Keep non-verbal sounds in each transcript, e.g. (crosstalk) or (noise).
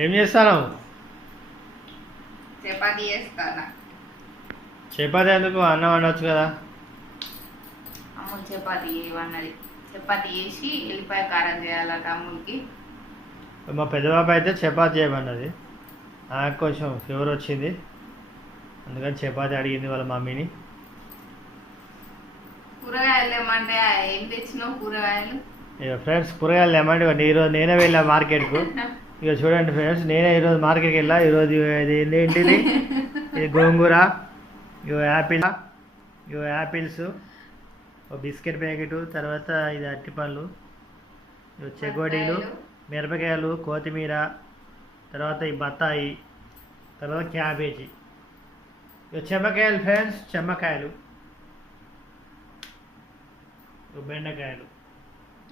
ఏం చేస్తాను చపాతీ చేస్తానా. చపాతి ఎందుకు? అన్నం వండొచ్చు కదా. అమ్ములు చపాతీ చేయమన్నది చపాతీ చేసి ఎల్లిపాయ కారం చేయాలట అమ్ములకి మా పెద్ద బాబు అయితే చపాతి చేయమన్నది. నాకు కొంచెం ఫీవర్ వచ్చింది. అందుకని చపాతి అడిగింది వాళ్ళ మమ్మీని. కూరగాయలు ఏమంటే ఏం తెచ్చినావు కూరగాయలు? ఫ్రెండ్స్ కూరగాయలు ఏమంటే ఈరోజు నేనే వెళ్ళా మార్కెట్కు. (laughs) ఇక చూడండి ఫ్రెండ్స్ నేనే ఈరోజు మార్కెట్కి వెళ్ళా. ఈరోజు ఇది ఏంటిది? ఇది గోంగూర ఇగో యాపిల్ ఇగో యాపిల్స్ ఒక బిస్కెట్ ప్యాకెట్ తర్వాత ఇది అరటిపళ్ళు ఇగో చెగోడీలు మిరపకాయలు కొత్తిమీర తర్వాత ఈ బత్తాయి తర్వాత క్యాబేజీ. ఇక చెమ్మకాయలు ఫ్రెండ్స్ చెమ్మకాయలు బెండకాయలు.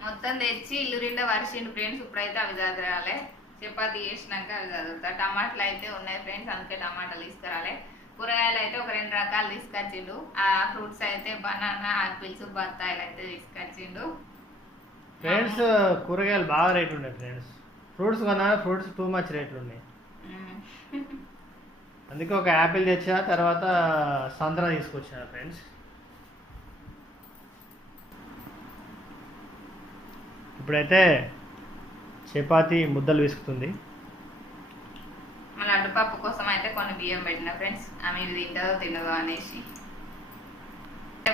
మొత్తం తెచ్చి ఇల్లు నిండా వర్షిండు ఫ్రెండ్స్ ఇప్పుడైతే అవి చదరాలి. చపాతీ చేసినాక అవి చదువుతా. టమాటాలు అయితే ఉన్నాయి ఫ్రెండ్స్ అందుకే టమాటాలు తీసుకురాలే. కూరగాయలు అయితే ఒక రెండు రకాలు తీసుకొచ్చిండు. ఆ ఫ్రూట్స్ అయితే బనానా ఆపిల్స్ బత్తాయిలు అయితే తీసుకొచ్చిండు. ఫ్రెండ్స్ కూరగాయలు బాగా రేట్లు ఉన్నాయి ఫ్రెండ్స్. ఫ్రూట్స్ కొన్నా ఫ్రూట్స్ టూ మచ్ రేట్లు ఉన్నాయి. అందుకే ఒక యాపిల్ తెచ్చా తర్వాత సంత్రా తీసుకొచ్చా ఫ్రెండ్స్. ఇప్పుడైతే చపాతి ముద్దలు విసుకుతుంది. మళ్ళీ అడ్డుపప్పు కోసం అయితే కొన్ని బియ్యం పెట్టిన ఫ్రెండ్స్. ఆమె ఇది తింటదో తినదో అనేసి.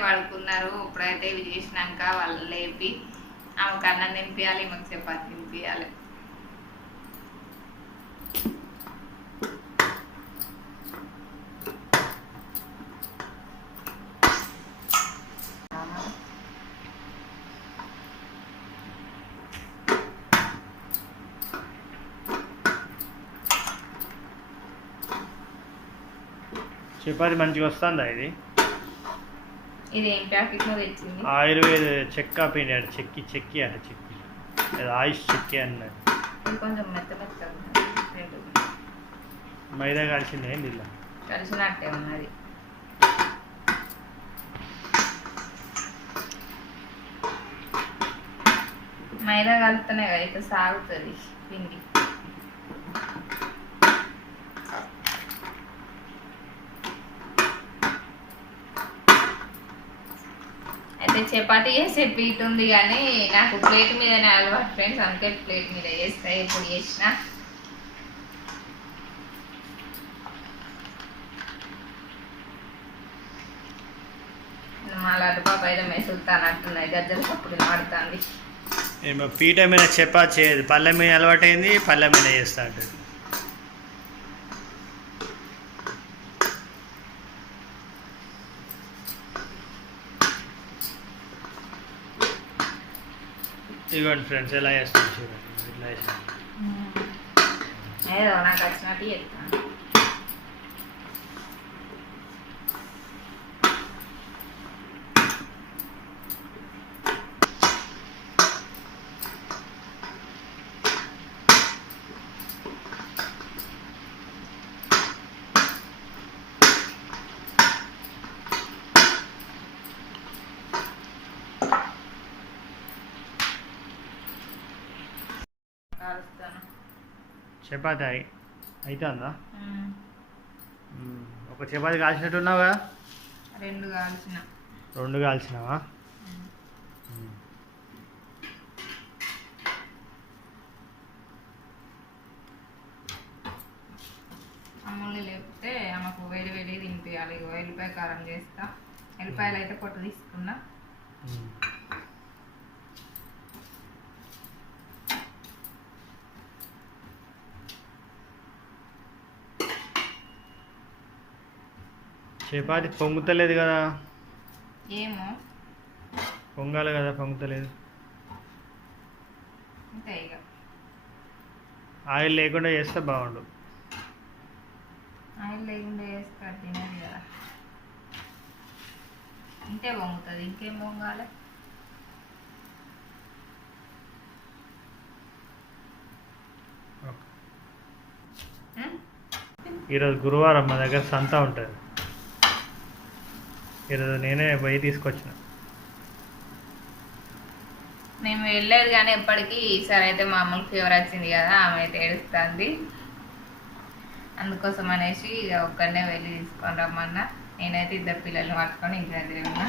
పడుకున్నారు. ఇప్పుడైతే ఇవి చేసినాక వాళ్ళు లేపి ఆమెకు అన్నం తినిపించాలి మాకు చపాతి తినిపించాలి చపాతి మంచిగా వస్తుందా ఇది? ఇది ఏం ప్యాకెట్లో తెచ్చింది? ఆయుర్వేద చెక్క పిండి అంటే చెక్కి చెక్కి అంటే చెక్కి. అది ఆయుష్ చెక్కి అన్నది కొంచెం మెత్త. రెండు. మైదా కలిసింది ఏంది ఇలా? కలిసినట్టే ఉన్నది. మైదా కలుపుతూనే కదా ఇక సాగుతుంది పిండి. అయితే చపాతీ చేసే పీట్ ఉంది కానీ నాకు ప్లేట్ మీదనే అలవాటు ఫ్రెండ్స్ అందుకే ప్లేట్ మీద చేస్తా ఇప్పుడు చేసిన. మా లడ్డు పాప అయితే మెసులుతానట్టున్నది గజ్జల పప్పుడు వాడుతుంది ఏమో పీట మీద చపాతి పల్లె మీద అలవాటైంది పల్లె మీద చేస్తా ఉంటుంది ఇవ్వండి ఫ్రెండ్స్ ఎలా చేస్తాను చూడండి. ఇట్లా చేస్తాను. ఏదో నాకు వచ్చినట్టు చెప్తాను కాలుస్తాను చపాతి అవుతుందా. ఒక చపాతి కాల్చినట్టున్నావు కదా రెండు కాల్చిన. రెండు కాల్చినావా? మ్మ్. మ్మ్. అమ్ముల్ని లేపితే ఆమెకు వేడి వేడి తినిపించాలి ఎల్లిపాయ కారం చేస్తా. ఎల్లిపాయలు అయితే పొట్టు తీసుకున్నా. చపాతి పొంగుతలేదు కదా. ఏమో. పొంగాలి కదా పొంగుతలేదు. ఆయిల్ లేకుండా చేస్తే బాగుండు. ఆయిల్ లేకుండా తినదు కదా. ఇంతే పొంగుతుంది ఇంకేం పొంగాలి? ఈరోజు గురువారం మా దగ్గర సంత ఉంటుంది. ఈరోజు నేనే పోయి తీసుకొచ్చిన. మేము వెళ్ళలేదు కానీ ఎప్పటికీ ఈసారి అయితే మామూలు ఫీవర్ వచ్చింది కదా ఆమె అయితే ఏడుస్తుంది. అందుకోసం అనేసి ఇక ఒక్కడనే వెళ్ళి తీసుకొని రమ్మన్నా. నేనైతే ఇద్దరు పిల్లల్ని పట్టుకొని ఇంటి దగ్గర ఉన్నా.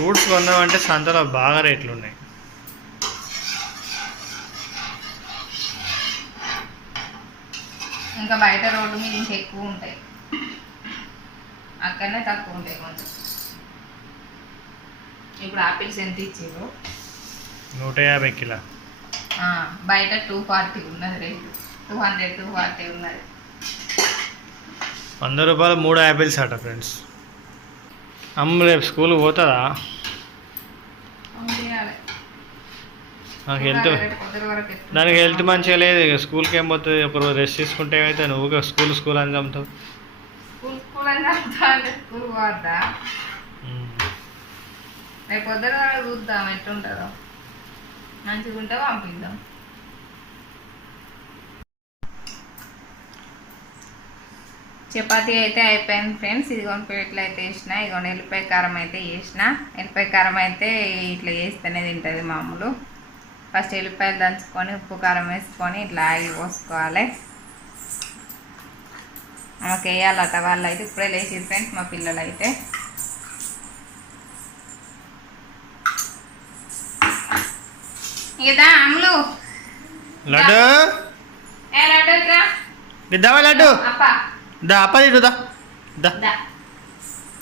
ఫ్రూట్స్ కొన్నామంటే సంతలో బాగా రేట్లు ఉన్నాయి ఇంకా బయట రోడ్డు మీద ఇంకా ఎక్కువ ఉంటాయి. అక్కడనే తక్కువ ఉంటాయి కొంచెం. ఇప్పుడు ఆపిల్స్ ఎంత ఇచ్చారు? నూట యాభై కిలో. బయట టూ ఫార్టీ ఉన్నది rate. Two hundred two forty ఉన్నది. వంద రూపాయలు మూడు యాపిల్స్ అట ఫ్రెండ్స్. అమ్మ రేపు స్కూల్ పోతుందా. నాకు హెల్త్ దానికి హెల్త్ మంచిగా లేదు. ఇక స్కూల్కి ఏం పోతుంది? ఒక రోజు రెస్ట్ తీసుకుంటే ఏమైతే నువ్వు స్కూల్ స్కూల్ అని చంపుతావు. రేపు పొద్దున చూద్దాం ఎట్లుంటుందో. మంచిగా ఉంటే పంపిద్దాం. చపాతీ అయితే అయిపోయింది ఫ్రెండ్స్. ఇదిగోని ప్లేట్లు అయితే వేసిన ఇదిగోని ఎల్లిపాయ కారం అయితే వేసిన. ఎల్లిపాయ కారం అయితే ఇట్లా వేస్తేనే తింటుంది మామూలు. ఫస్ట్ ఎల్లిపాయలు దంచుకొని ఉప్పు కారం వేసుకొని ఇట్లా ఆగి పోసుకోవాలి. ఆమెకి వేయాలట వాళ్ళు అయితే ఇప్పుడే లేచి ఫ్రెండ్స్ మా పిల్లలు అయితే ఇదా అమ్ములు లడ్డు. లడ్డు లడ్డు? అప్ప దా అప్ప తిడు దా. దా. దా.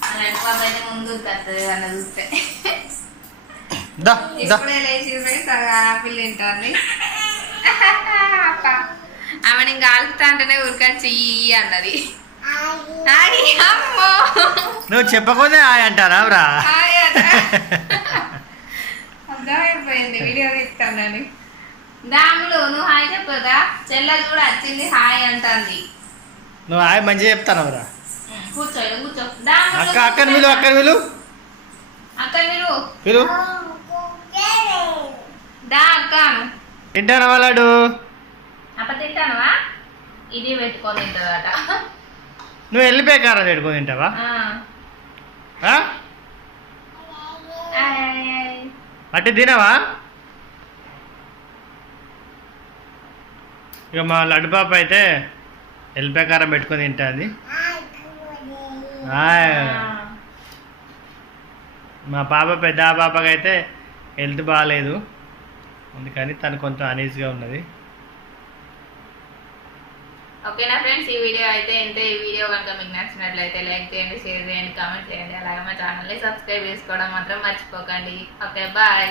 ఆ లడ్డు పాప అయితే ముందు తత్తది అన్న చూస్తే. దా దా. ఇప్పుడే లేచి ఫ్రెండ్స్ ఆపిల్ తింటుంది. అప్ప ఆమెను ఇంకా ఆలుతా అంటేనే ఉరికొచ్చి ఇయ్యి అన్నది. నువ్వు చెప్పకపోతే హాయ్ అంటారా రా. (laughs) అర్థమైపోయింది వీడియో తీస్తానని దాములు నువ్వు హాయ్ చెప్పదా చెల్ల కూడా వచ్చింది హాయ్ అంటుంది. నువ్వు హాయ్ మంచిగా చెప్తాను రా. అక్క అక్కని విలు అక్కని విలు అక్క విలు ఇది పెట్టుకొని తింటుందట. నువ్వు వెళ్ళిపోయి కారం పెట్టుకొని తింటావా. అట్టి తినవా? ఇక మా లడ్డు పాప అయితే ఎల్లిపాయ కారం పెట్టుకొని తింటుంది. మా పాప పెద్ద పాపకి అయితే హెల్త్ బాగాలేదు అందుకని తను కొంచెం అనీజ్గా ఉన్నది. ఓకేనా ఫ్రెండ్స్? ఈ వీడియో అయితే ఇంతే. ఈ వీడియో కనుక మీకు నచ్చినట్లయితే లైక్ చేయండి షేర్ చేయండి కామెంట్ చేయండి. అలాగే మా ఛానల్ని సబ్స్క్రైబ్ చేసుకోవడం మాత్రం మర్చిపోకండి. Okay bye.